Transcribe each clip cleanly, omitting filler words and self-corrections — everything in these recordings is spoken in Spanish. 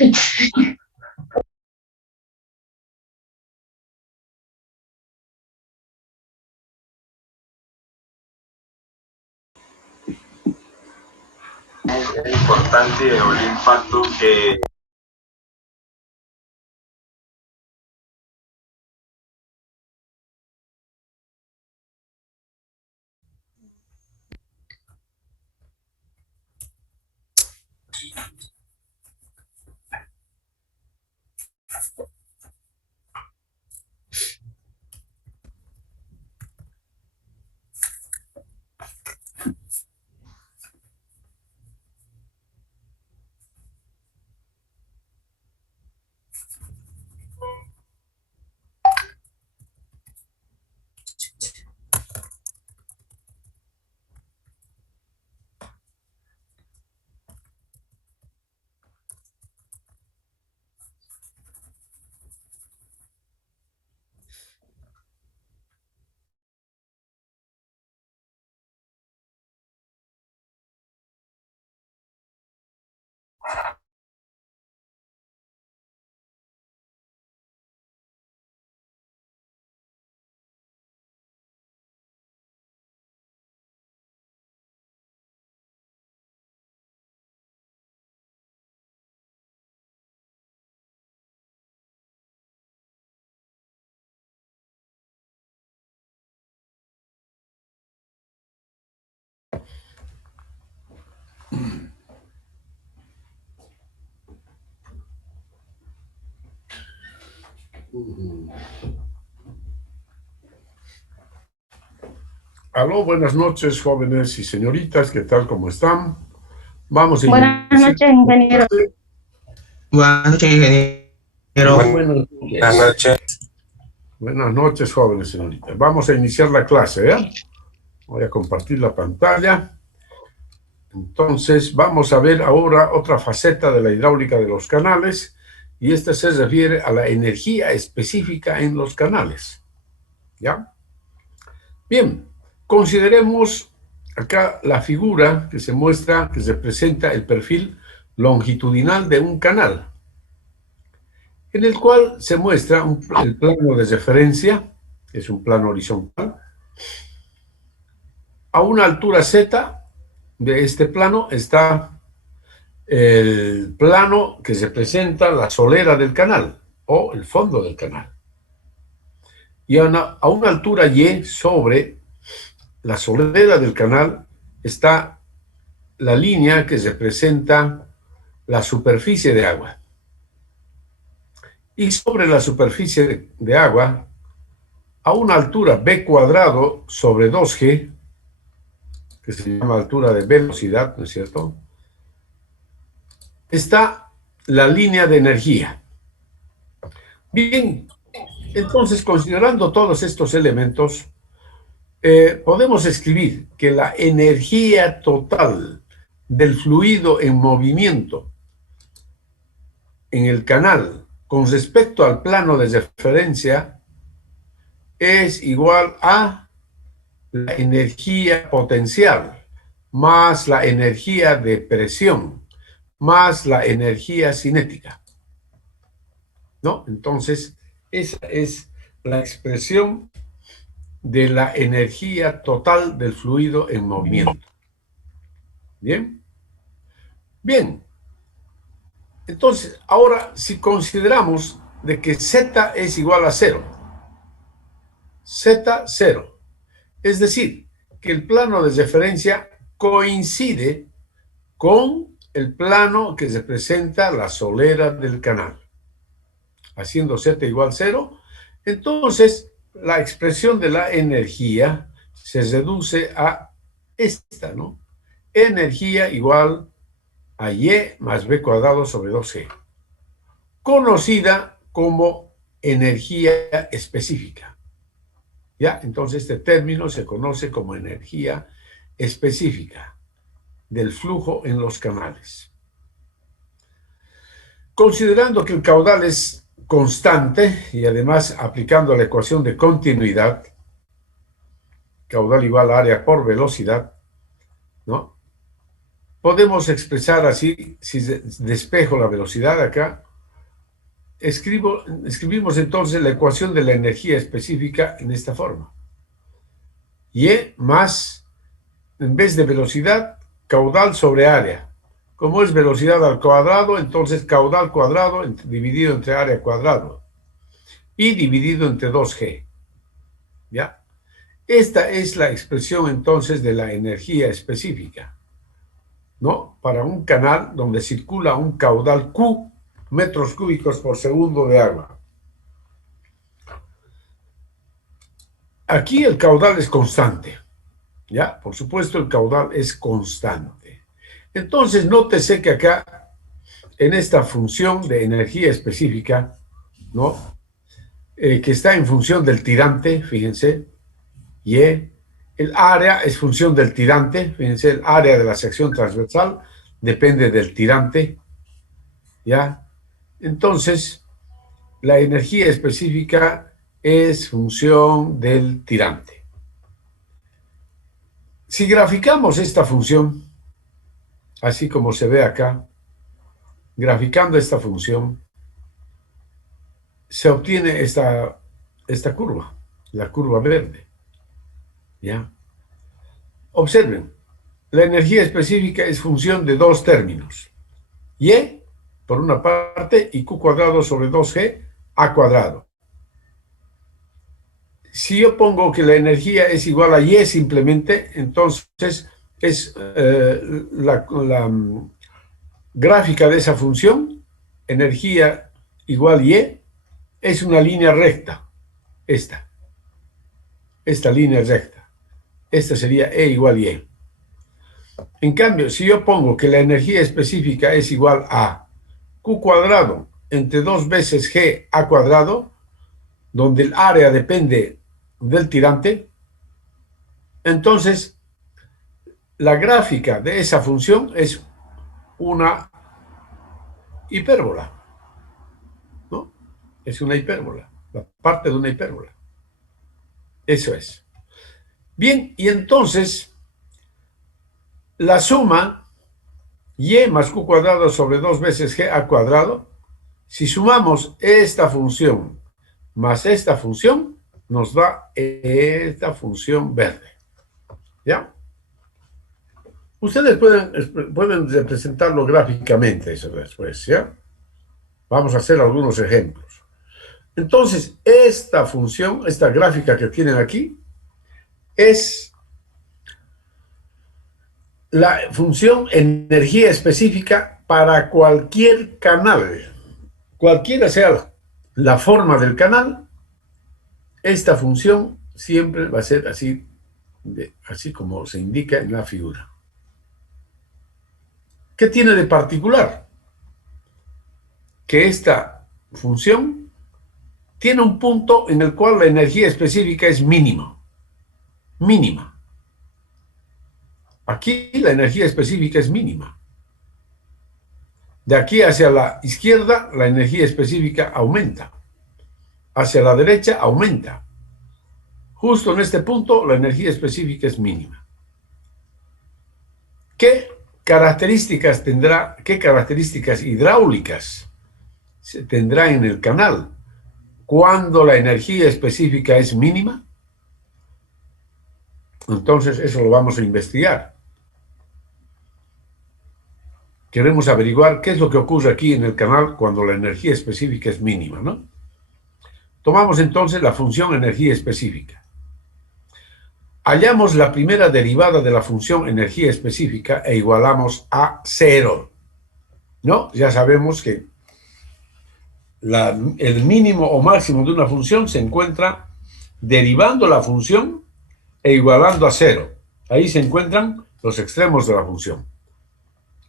Es importante el impacto que Aló, buenas noches, jóvenes y señoritas, ¿qué tal? ¿Cómo están? Vamos a Buenas noches, ingeniero. Buenas noches, ingeniero. Buenas noches. Buenas noches, jóvenes y señoritas. Vamos a iniciar la clase, ¿eh? Voy a compartir la pantalla. Entonces, vamos a ver ahora otra faceta de la hidráulica de los canales, y esta se refiere a la energía específica en los canales. ¿Ya? Bien, consideremos acá la figura que se muestra, que representa el perfil longitudinal de un canal, en el cual se muestra el plano de referencia, que es un plano horizontal. A una altura Z de este plano está el plano que representa la solera del canal o el fondo del canal. Y a una altura Y sobre la solera del canal está la línea que representa la superficie de agua. Y sobre la superficie de agua, a una altura b cuadrado sobre 2g, que se llama altura de velocidad, ¿no es cierto?, está la línea de energía. Bien, entonces, considerando todos estos elementos, podemos escribir que la energía total del fluido en movimiento en el canal con respecto al plano de referencia es igual a la energía potencial más la energía de presión más la energía cinética, ¿no? Entonces, esa es la expresión de la energía total del fluido en movimiento. ¿Bien? Bien. Entonces, ahora, si consideramos de que Z es igual a 0, Z 0, es decir, que el plano de referencia coincide con el plano que representa la solera del canal, haciendo Z igual 0, entonces la expresión de la energía se reduce a esta, ¿no? Energía igual a Y más B cuadrado sobre 2C, conocida como energía específica. ¿Ya? Entonces este término se conoce como energía específica del flujo en los canales. Considerando que el caudal es constante y además aplicando la ecuación de continuidad, caudal igual a área por velocidad, ¿no?, podemos expresar así, si despejo la velocidad acá, escribimos entonces la ecuación de la energía específica en esta forma. Y más, en vez de velocidad, caudal sobre área. Como es velocidad al cuadrado, entonces caudal cuadrado dividido entre área cuadrado. Y dividido entre 2G. ¿Ya? Esta es la expresión entonces de la energía específica, ¿no? Para un canal donde circula un caudal Q metros cúbicos por segundo de agua. Aquí el caudal es constante, ¿ya? Por supuesto, el caudal es constante. Entonces, nótese que acá, en esta función de energía específica, ¿no? Que está en función del tirante, fíjense, y el área es función del tirante, fíjense, el área de la sección transversal depende del tirante, ¿ya? Entonces, la energía específica es función del tirante. Si graficamos esta función, así como se ve acá, graficando esta función, se obtiene esta curva, la curva verde. ¿Ya? Observen, la energía específica es función de dos términos. Y por una parte y Q cuadrado sobre 2G A cuadrado. Si yo pongo que la energía es igual a Y simplemente, entonces es la gráfica de esa función, energía igual Y, es una línea recta. Esta línea recta. Esta sería E igual Y. En cambio, si yo pongo que la energía específica es igual a Q cuadrado entre 2 veces G A cuadrado, donde el área depende del tirante, entonces la gráfica de esa función es una hipérbola, ¿no? Es una hipérbola, la parte de una hipérbola. Eso es. Bien, y entonces la suma Y más Q cuadrado sobre 2 veces G A cuadrado, si sumamos esta función más esta función, nos da esta función verde. ¿Ya? Ustedes pueden representarlo gráficamente eso después, ¿ya? Vamos a hacer algunos ejemplos. Entonces, esta función, esta gráfica que tienen aquí, es la función energía específica para cualquier canal. Cualquiera sea la forma del canal, esta función siempre va a ser así, así como se indica en la figura. ¿Qué tiene de particular? Que esta función tiene un punto en el cual la energía específica es mínima. Mínima. Aquí la energía específica es mínima. De aquí hacia la izquierda, la energía específica aumenta. Hacia la derecha, aumenta. Justo en este punto, la energía específica es mínima. ¿Qué características tendrá, qué características hidráulicas se tendrá en el canal cuando la energía específica es mínima? Entonces, eso lo vamos a investigar. Queremos averiguar qué es lo que ocurre aquí en el canal cuando la energía específica es mínima, ¿no? Tomamos entonces la función energía específica. Hallamos la primera derivada de la función energía específica e igualamos a 0, ¿no? Ya sabemos que el mínimo o máximo de una función se encuentra derivando la función e igualando a 0. Ahí se encuentran los extremos de la función.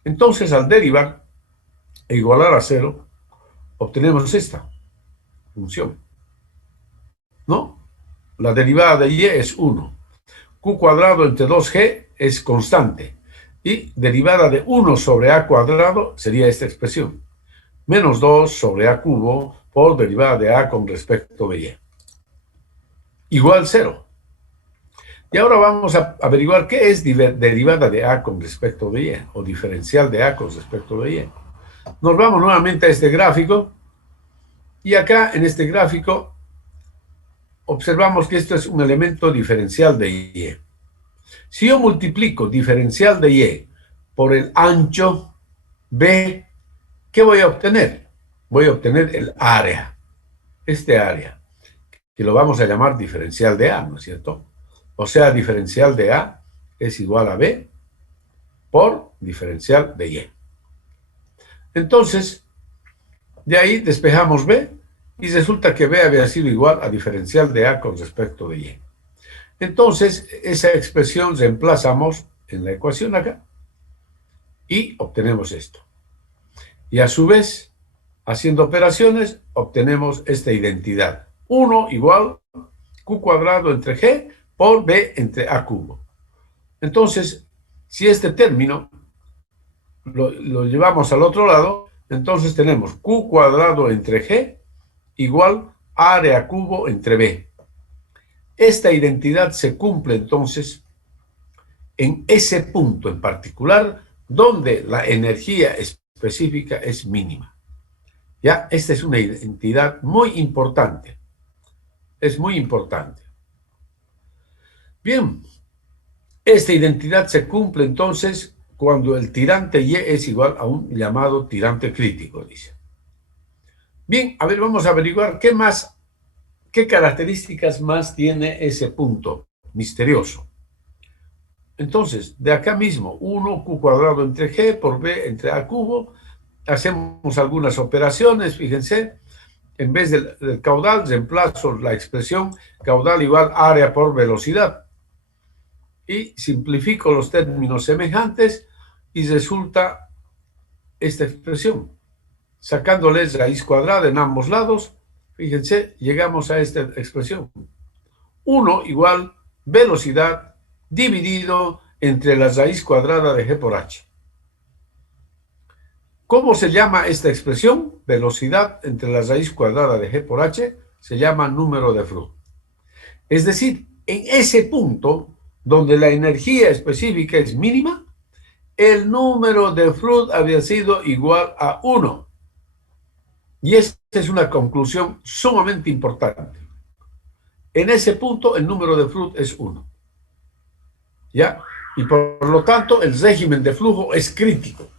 Entonces, al derivar e igualar a 0, obtenemos esta función, ¿no? La derivada de y es 1. Q cuadrado entre 2G es constante. Y derivada de 1 sobre A cuadrado sería esta expresión. Menos 2 sobre A cubo por derivada de A con respecto de Y. Igual 0. Y ahora vamos a averiguar qué es derivada de A con respecto de Y, o diferencial de A con respecto de Y. Nos vamos nuevamente a este gráfico, y acá en este gráfico observamos que esto es un elemento diferencial de Y. Si yo multiplico diferencial de Y por el ancho B, ¿qué voy a obtener? Voy a obtener el área, este área, que lo vamos a llamar diferencial de A, ¿no es cierto? O sea, diferencial de A es igual a B por diferencial de Y. Entonces, de ahí despejamos B y resulta que B había sido igual a diferencial de A con respecto de Y. Entonces, esa expresión reemplazamos en la ecuación acá y obtenemos esto. Y a su vez, haciendo operaciones, obtenemos esta identidad. 1 igual Q cuadrado entre G por B entre A cubo. Entonces, si este término lo llevamos al otro lado, entonces tenemos Q cuadrado entre G igual área cubo entre B. Esta identidad se cumple entonces en ese punto en particular donde la energía específica es mínima. Ya, esta es una identidad muy importante. Es muy importante. Bien, esta identidad se cumple entonces cuando el tirante Y es igual a un llamado tirante crítico, dice. Bien, a ver, vamos a averiguar qué características más tiene ese punto misterioso. Entonces, de acá mismo, 1 Q cuadrado entre G por B entre A cubo, hacemos algunas operaciones, fíjense, en vez del caudal, reemplazo la expresión caudal igual área por velocidad. Y simplifico los términos semejantes y resulta esta expresión. Sacándoles raíz cuadrada en ambos lados, fíjense, llegamos a esta expresión. 1 igual velocidad dividido entre la raíz cuadrada de G por H. ¿Cómo se llama esta expresión? Velocidad entre la raíz cuadrada de G por H se llama número de flujo. Es decir, en ese punto donde la energía específica es mínima, el número de Froude había sido igual a 1. Y esta es una conclusión sumamente importante. En ese punto el número de Froude es 1. ¿Ya? Y por lo tanto el régimen de flujo es crítico.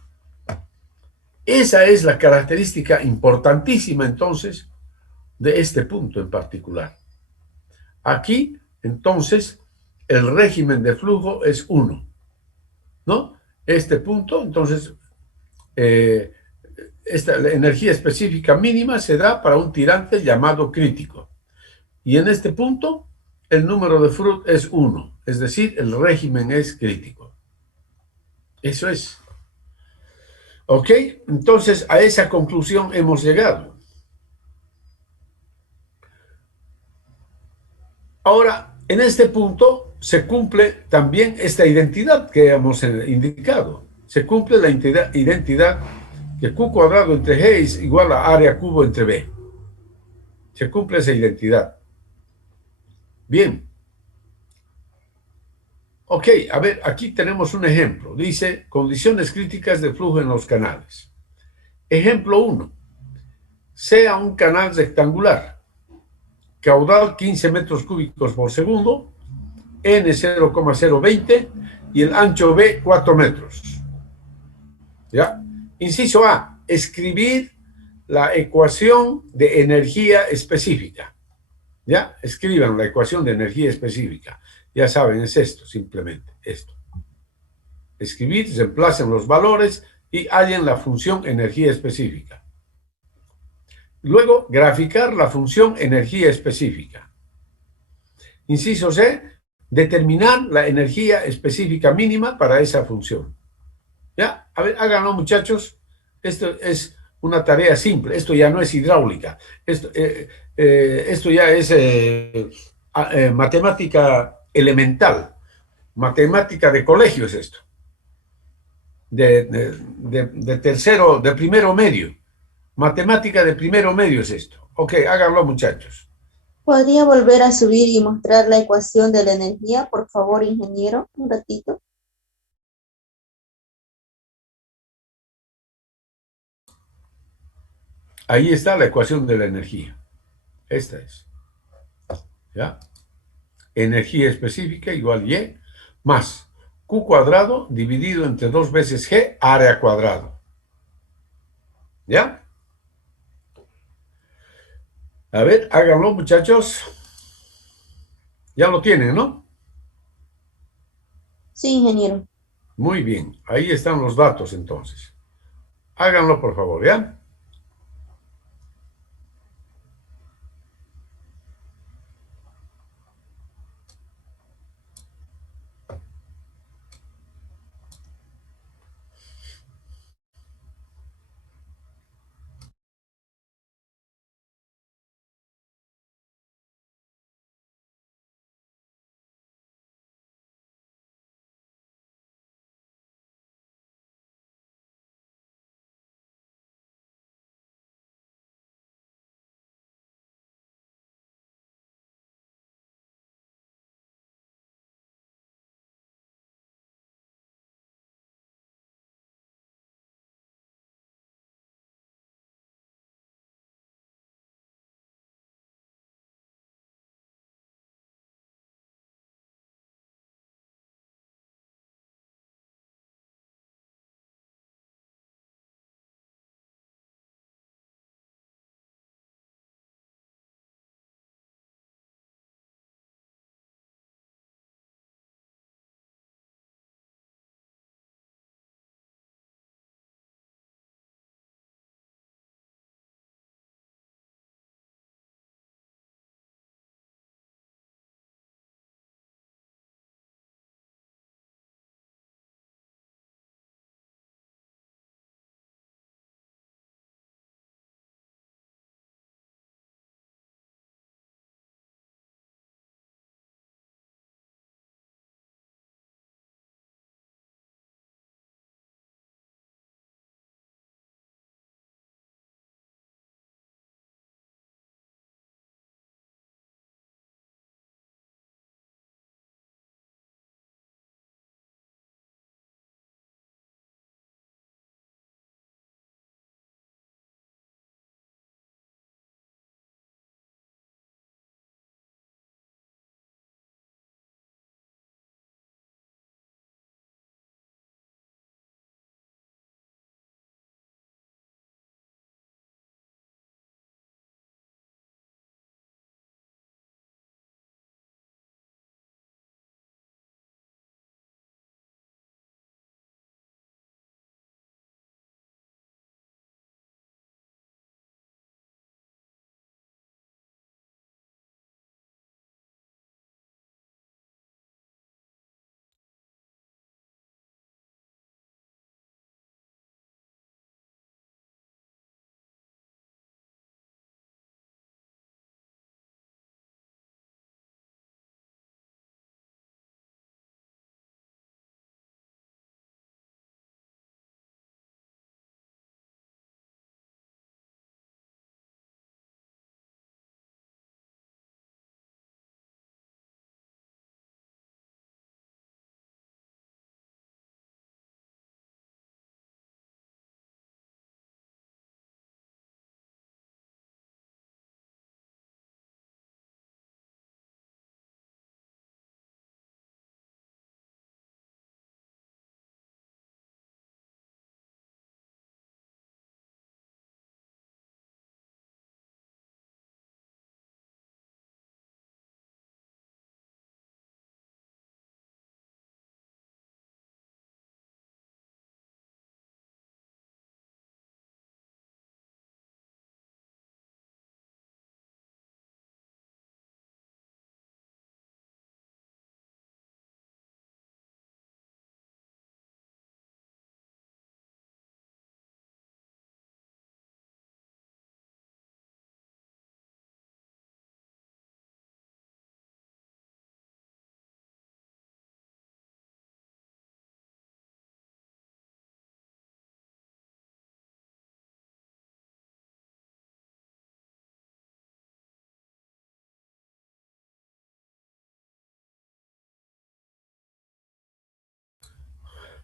Esa es la característica importantísima entonces de este punto en particular. Aquí entonces el régimen de flujo es 1, ¿no? Este punto entonces esta energía específica mínima se da para un tirante llamado crítico. Y en este punto el número de Froude es 1, es decir, el régimen es crítico. Eso es. ¿Ok? Entonces, a esa conclusión hemos llegado. Ahora, en este punto se cumple también esta identidad que hemos indicado. Se cumple la identidad que Q cuadrado entre G es igual a área cubo entre B. Se cumple esa identidad. Bien. Ok, a ver, aquí tenemos un ejemplo. Dice, condiciones críticas de flujo en los canales. Ejemplo 1. Sea un canal rectangular. Caudal 15 metros cúbicos por segundo, N 0,020 y el ancho B 4 metros. ¿Ya? Inciso A, escribir la ecuación de energía específica. ¿Ya? Escriban la ecuación de energía específica. Ya saben, es esto, simplemente esto. Escribir, reemplacen los valores y hallen la función energía específica. Luego, graficar la función energía específica. Inciso C, determinar la energía específica mínima para esa función. ¿Ya? A ver, háganlo, muchachos. Esto es una tarea simple. Esto ya no es hidráulica. Esto ya es matemática elemental. Matemática de colegio es esto. De tercero, de primero medio. Matemática de primero medio es esto. Ok, háganlo, muchachos. ¿Podría volver a subir y mostrar la ecuación de la energía, por favor, ingeniero? Un ratito. Ahí está la ecuación de la energía. Esta es. ¿Ya? Energía específica igual Y más Q cuadrado dividido entre 2 veces G área cuadrado. ¿Ya? A ver, háganlo, muchachos. Ya lo tienen, ¿no? Sí, ingeniero. Muy bien. Ahí están los datos, entonces. Háganlo, por favor, ¿ya?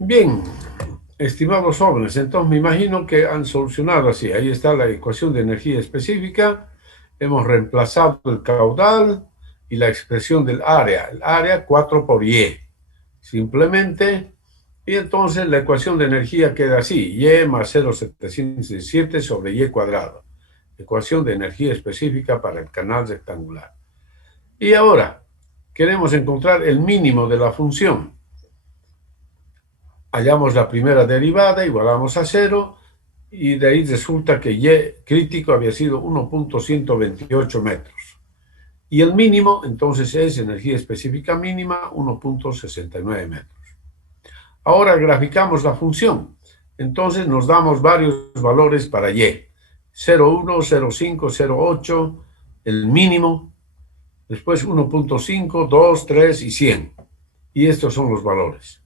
Bien, estimados jóvenes, entonces me imagino que han solucionado así. Ahí está la ecuación de energía específica. Hemos reemplazado el caudal y la expresión del área. El área 4 por Y. Simplemente, y entonces la ecuación de energía queda así. Y más 0,717 sobre Y cuadrado. Ecuación de energía específica para el canal rectangular. Y ahora, queremos encontrar el mínimo de la función. Hallamos la primera derivada, igualamos a 0, y de ahí resulta que Y crítico había sido 1.128 metros. Y el mínimo, entonces, es energía específica mínima, 1.69 metros. Ahora graficamos la función. Entonces nos damos varios valores para Y. 0,1, 0,5, 0,8, el mínimo. Después 1.5, 2, 3 y 100. Y estos son los valores.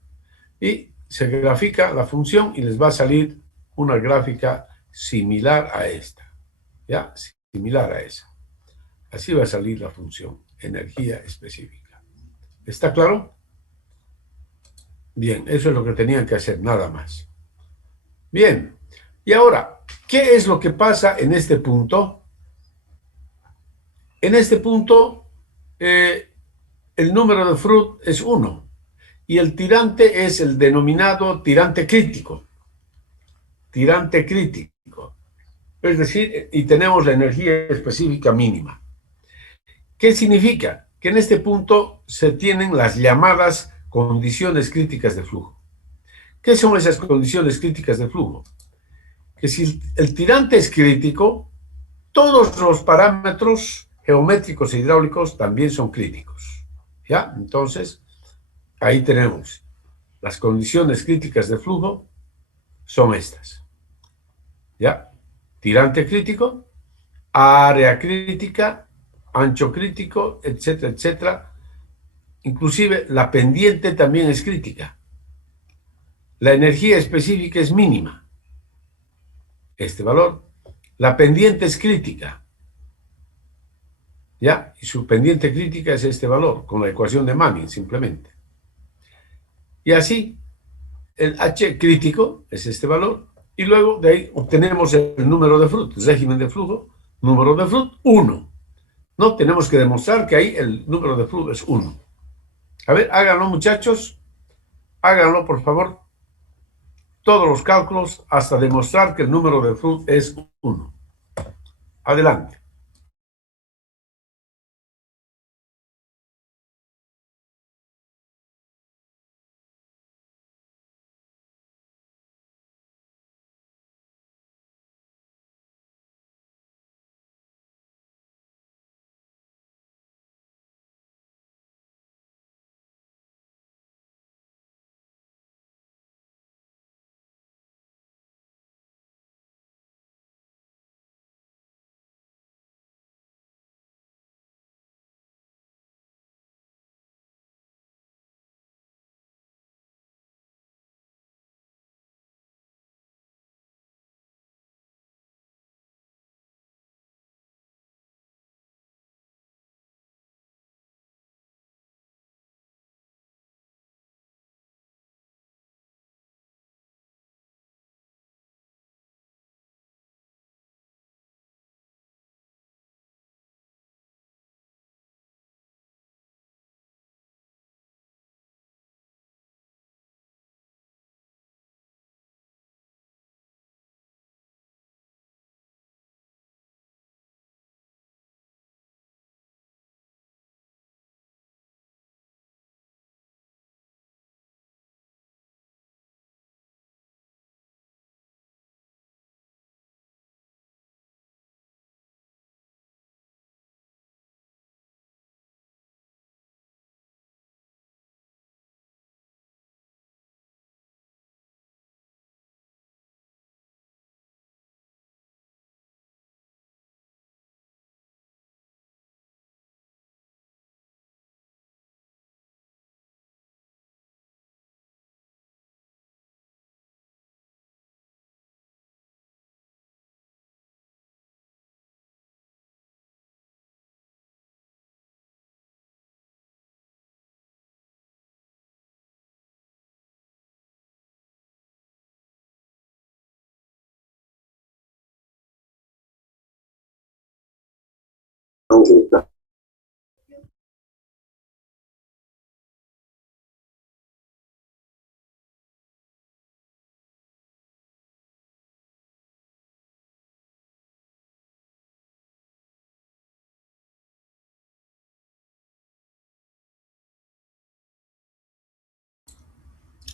Y se grafica la función y les va a salir una gráfica similar a esta. ¿Ya? Similar a esa. Así va a salir la función, energía específica. ¿Está claro? Bien, eso es lo que tenían que hacer, nada más. Bien, y ahora, ¿qué es lo que pasa en este punto? En este punto, el número de Freud es 1 y el tirante es el denominado tirante crítico. Tirante crítico. Es decir, y tenemos la energía específica mínima. ¿Qué significa? Que en este punto se tienen las llamadas condiciones críticas de flujo. ¿Qué son esas condiciones críticas de flujo? Que si el tirante es crítico, todos los parámetros geométricos e hidráulicos también son críticos. ¿Ya? Entonces, ahí tenemos las condiciones críticas de flujo son estas. ¿Ya? Tirante crítico, área crítica, ancho crítico, etcétera, etcétera. Inclusive la pendiente también es crítica. La energía específica es mínima. Este valor. La pendiente es crítica. ¿Ya? Y su pendiente crítica es este valor, con la ecuación de Manning, simplemente. Y así, el H crítico es este valor. Y luego de ahí obtenemos el número de Freud, régimen de flujo, número de Freud, 1. No tenemos que demostrar que ahí el número de Freud es 1. A ver, háganlo, muchachos. Háganlo, por favor. Todos los cálculos hasta demostrar que el número de Freud es 1. Adelante.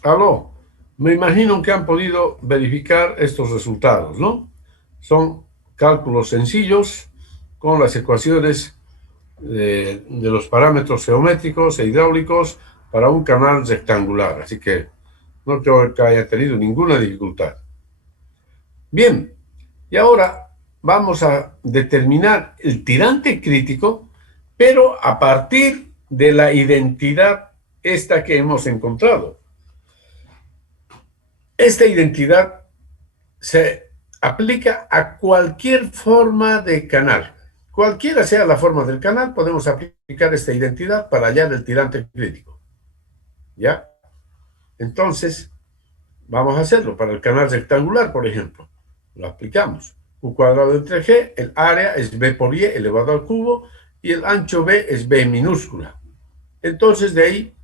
Aló, me imagino que han podido verificar estos resultados, ¿no? Son cálculos sencillos con las ecuaciones de los parámetros geométricos e hidráulicos para un canal rectangular, así que no creo que haya tenido ninguna dificultad. Bien, y ahora vamos a determinar el tirante crítico, pero a partir de la identidad esta que hemos encontrado. Esta identidad se aplica a cualquier forma de canal. Cualquiera sea la forma del canal, podemos aplicar esta identidad para hallar el tirante crítico. ¿Ya? Entonces, vamos a hacerlo para el canal rectangular, por ejemplo. Lo aplicamos. U cuadrado entre G, el área es B por Y elevado al cubo y el ancho B es B minúscula. Entonces, de ahí,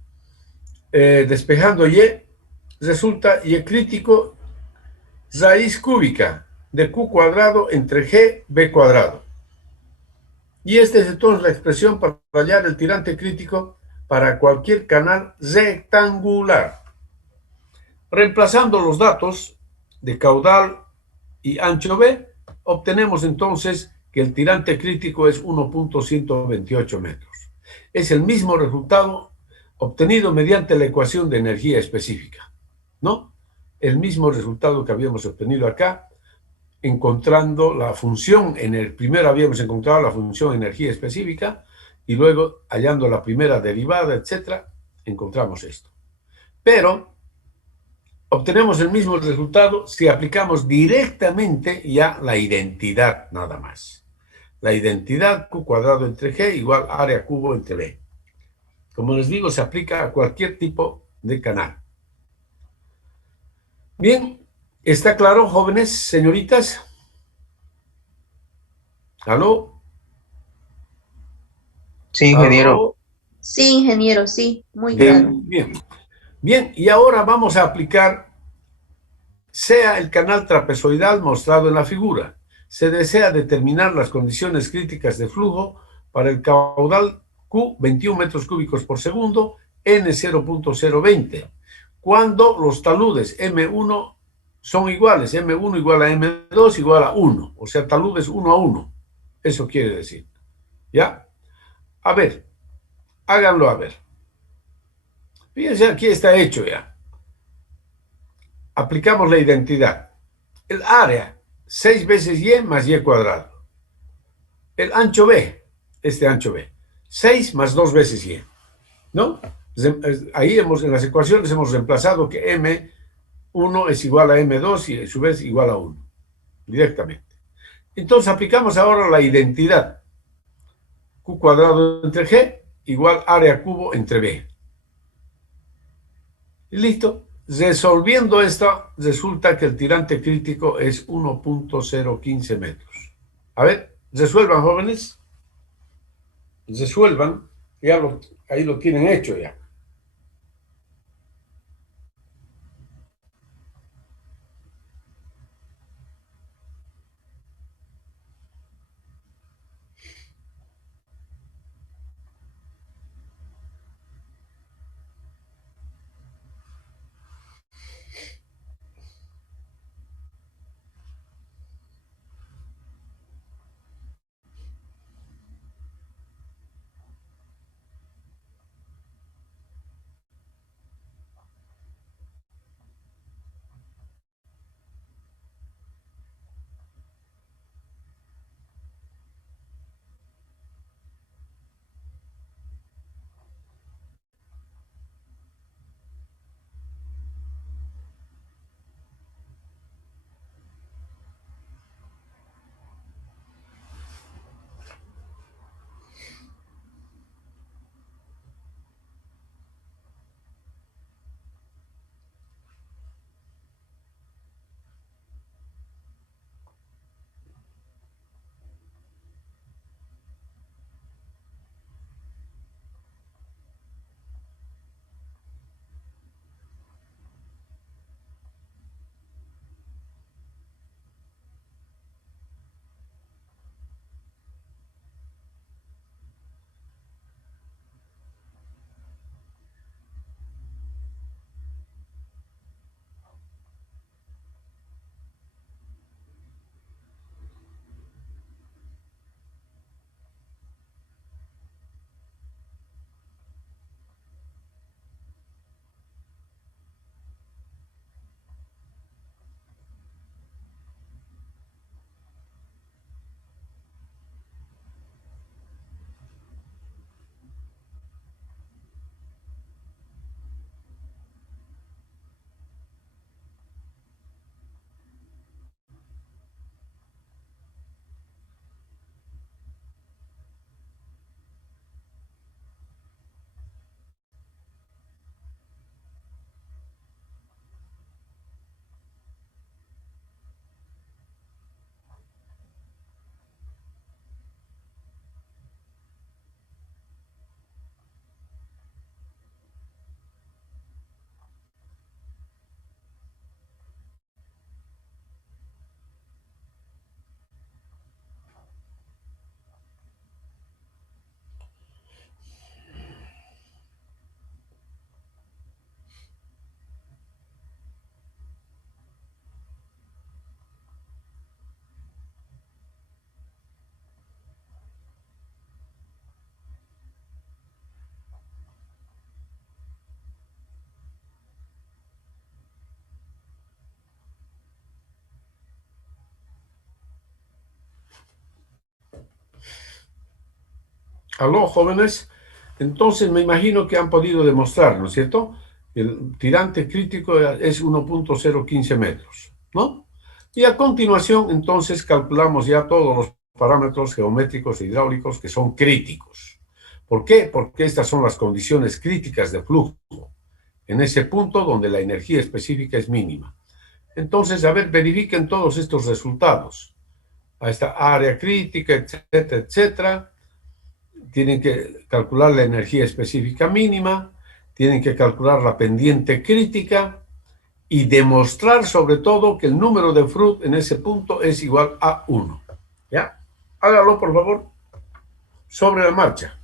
despejando Y, resulta Y crítico raíz cúbica de Q cuadrado entre G, B cuadrado. Y esta es entonces la expresión para hallar el tirante crítico para cualquier canal rectangular. Reemplazando los datos de caudal y ancho B, obtenemos entonces que el tirante crítico es 1.128 metros. Es el mismo resultado obtenido mediante la ecuación de energía específica, ¿no? El mismo resultado que habíamos obtenido acá, encontrando la función, primero habíamos encontrado la función energía específica y luego hallando la primera derivada, etcétera, encontramos esto. Pero obtenemos el mismo resultado si aplicamos directamente ya la identidad nada más. La identidad Q cuadrado entre G igual área cubo entre B. Como les digo, se aplica a cualquier tipo de canal. Bien, ¿está claro, jóvenes, señoritas? ¿Aló? Sí, ingeniero. ¿Aló? Sí, ingeniero, sí, muy claro. Bien, bien. Bien, y ahora vamos a aplicar, sea el canal trapezoidal mostrado en la figura. Se desea determinar las condiciones críticas de flujo para el caudal Q, 21 metros cúbicos por segundo, N 0.020, cuando los taludes M1 son iguales, M1 igual a M2 igual a 1, o sea, taludes 1 a 1. Eso quiere decir. ¿Ya? A ver, háganlo a ver. Fíjense, aquí está hecho ya. Aplicamos la identidad. El área, 6 veces Y más Y cuadrado. El ancho B, este ancho B, 6 más 2 veces Y. ¿No? Ahí en las ecuaciones hemos reemplazado que M1 es igual a M2 y a su vez igual a 1. Directamente. Entonces aplicamos ahora la identidad. Q cuadrado entre G igual área cubo entre B. Y listo. Resolviendo esto, resulta que el tirante crítico es 1.015 metros. A ver, resuelvan, jóvenes. Resuelvan. Ahí lo tienen hecho ya. Aló, jóvenes. Entonces me imagino que han podido demostrar, ¿no es cierto? El tirante crítico es 1.015 metros, ¿no? Y a continuación, entonces, calculamos ya todos los parámetros geométricos e hidráulicos que son críticos. ¿Por qué? Porque estas son las condiciones críticas de flujo, en ese punto donde la energía específica es mínima. Entonces, a ver, verifiquen todos estos resultados. A esta área crítica, etcétera, etcétera. Tienen que calcular la energía específica mínima, tienen que calcular la pendiente crítica y demostrar sobre todo que el número de Freud en ese punto es igual a 1. ¿Ya? Hágalo, por favor, sobre la marcha.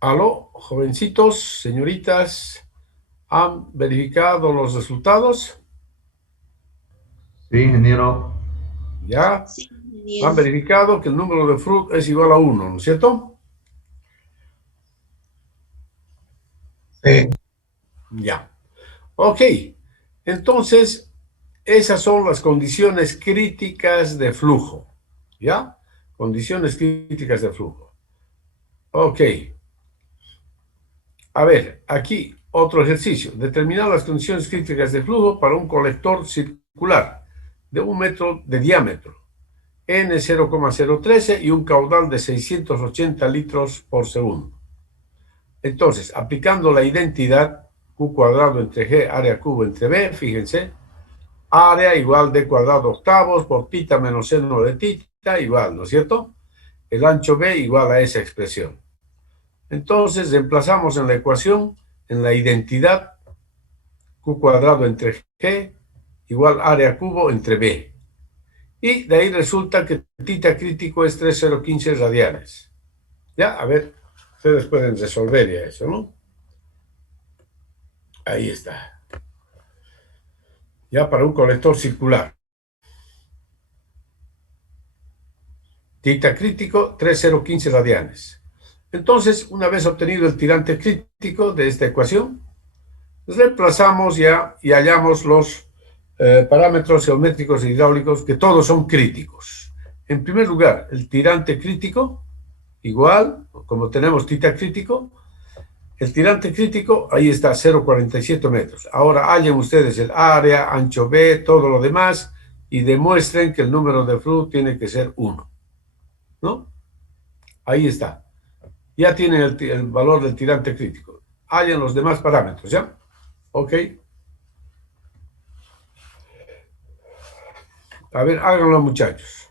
Aló, jovencitos, señoritas, ¿han verificado los resultados? Sí, ingeniero. ¿Ya? Sí, Han ingeniero. verificado que el número de Fruit es igual a 1, ¿no es cierto? Sí. Ya. Ok. Entonces, esas son las condiciones críticas de flujo. ¿Ya? Condiciones críticas de flujo. Ok. A ver, aquí otro ejercicio. Determinar las condiciones críticas de flujo para un colector circular de 1 metro de diámetro, N 0,013 y un caudal de 680 litros por segundo. Entonces, aplicando la identidad Q cuadrado entre G, área cubo entre B, fíjense, área igual D cuadrado octavos por tita menos seno de tita igual, ¿no es cierto? El ancho B igual a esa expresión. Entonces, reemplazamos en la ecuación, en la identidad, Q cuadrado entre G igual área cubo entre B. Y de ahí resulta que tita crítico es 3015 radianes. Ya, a ver, ustedes pueden resolver ya eso, ¿no? Ahí está. Ya para un colector circular. Tita crítico, 3015 radianes. Entonces, una vez obtenido el tirante crítico de esta ecuación, reemplazamos ya y hallamos los parámetros geométricos e hidráulicos que todos son críticos. En primer lugar, el tirante crítico, igual, como tenemos tita crítico, el tirante crítico, ahí está, 0,47 metros. Ahora hallen ustedes el área, ancho B, todo lo demás, y demuestren que el número de Fruit tiene que ser 1. ¿No? Ahí está. Ya tienen el valor del tirante crítico. Hallen los demás parámetros, ¿ya? Ok. A ver, háganlo, muchachos.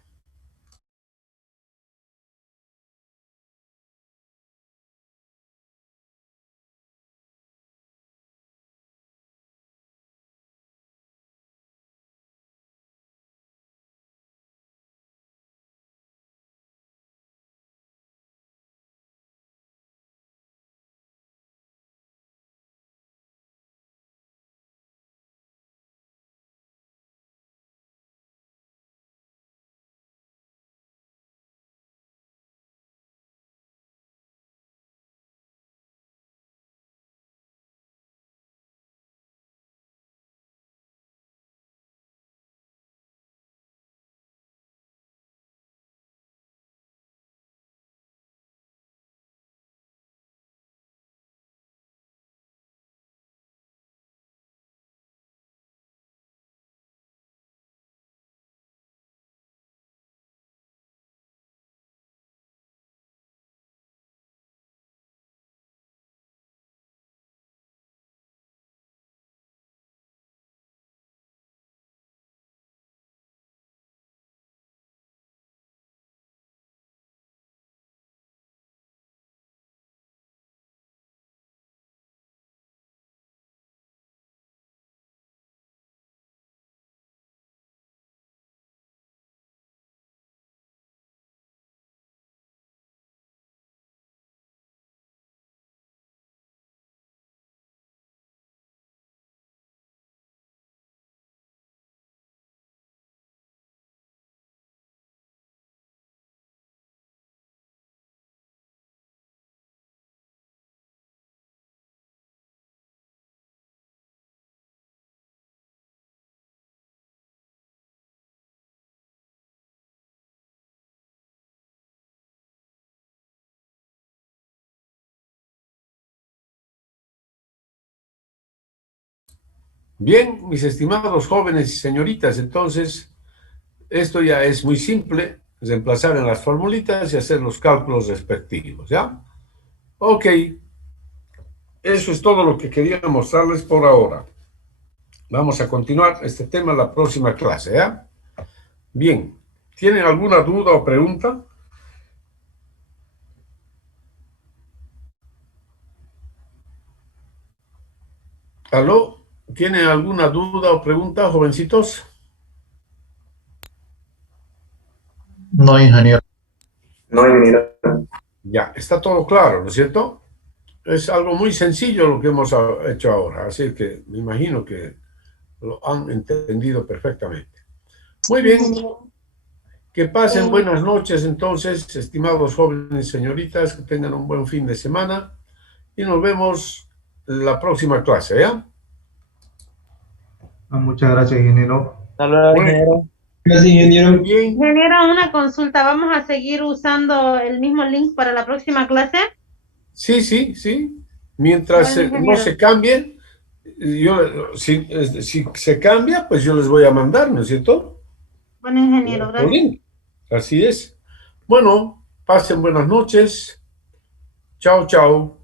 Bien, mis estimados jóvenes y señoritas, entonces, esto ya es muy simple, reemplazar en las formulitas y hacer los cálculos respectivos, ¿ya? Ok, eso es todo lo que quería mostrarles por ahora. Vamos a continuar este tema en la próxima clase, ¿ya? Bien, ¿tienen alguna duda o pregunta? ¿Aló? ¿Tienen alguna duda o pregunta, jovencitos? No, ingeniero. No, ingeniero. Ya, está todo claro, ¿no es cierto? Es algo muy sencillo lo que hemos hecho ahora, así que me imagino que lo han entendido perfectamente. Muy bien, Ingeniero. que pasen buenas noches entonces, estimados jóvenes señoritas, que tengan un buen fin de semana y nos vemos en la próxima clase, ¿ya? Muchas gracias, ingeniero. Hasta luego, Bueno. ingeniero. Gracias, ingeniero. Bien, Ingeniero, una consulta. ¿Vamos a seguir usando el mismo link para la próxima clase? sí. Mientras Bueno, no ingeniero. se cambie, si se cambia, pues yo les voy a mandar, ¿no es cierto? Bueno, ingeniero, Por gracias. link. Así es. Bueno, pasen buenas noches. Chao, chao.